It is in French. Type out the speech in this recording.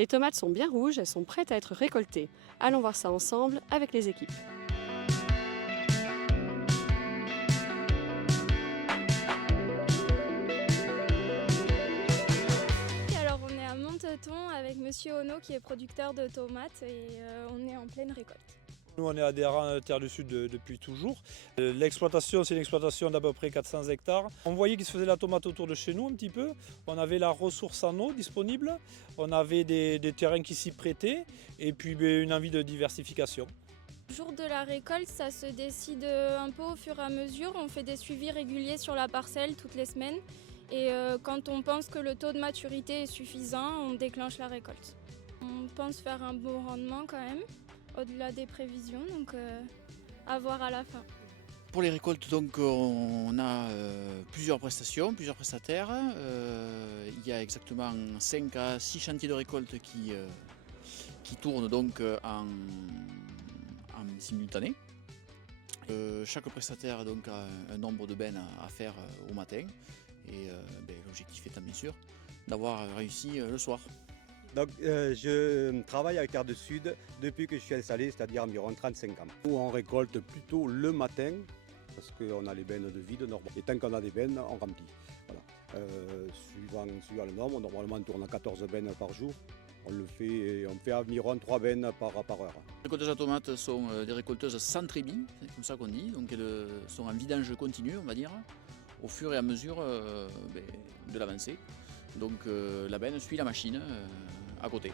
Les tomates sont bien rouges, elles sont prêtes à être récoltées. Allons voir ça ensemble avec les équipes. Alors on est à Monteton avec Monsieur Ono qui est producteur de tomates et on est en pleine récolte. Nous, on est adhérents à Terre du Sud depuis toujours. L'exploitation, c'est une exploitation d'à peu près 400 hectares. On voyait qu'il se faisait la tomate autour de chez nous un petit peu. On avait la ressource en eau disponible. On avait des terrains qui s'y prêtaient et puis une envie de diversification. Le jour de la récolte, ça se décide un peu au fur et à mesure. On fait des suivis réguliers sur la parcelle toutes les semaines. Et quand on pense que le taux de maturité est suffisant, on déclenche la récolte. On pense faire un bon rendement quand même, au-delà des prévisions, donc à voir à la fin. Pour les récoltes, donc, on a plusieurs prestations, plusieurs prestataires. Il y a exactement 5 à 6 chantiers de récolte qui tournent donc en simultané. Chaque prestataire donc, a un nombre de bennes à faire au matin. Et l'objectif étant bien sûr d'avoir réussi le soir. Donc, je travaille avec Terre du Sud depuis que je suis installé, c'est-à-dire environ 35 ans. Nous, on récolte plutôt le matin, parce qu'on a les bennes de vide, et tant qu'on a des bennes, on remplit. Voilà. Suivant le nombre, normalement on tourne à 14 bennes par jour. On fait environ 3 bennes par heure. Les récolteuses à tomates sont des récolteuses sans trémie, c'est comme ça qu'on dit, donc elles sont en vidange continu, on va dire, au fur et à mesure de l'avancée. Donc la benne suit la machine à côté.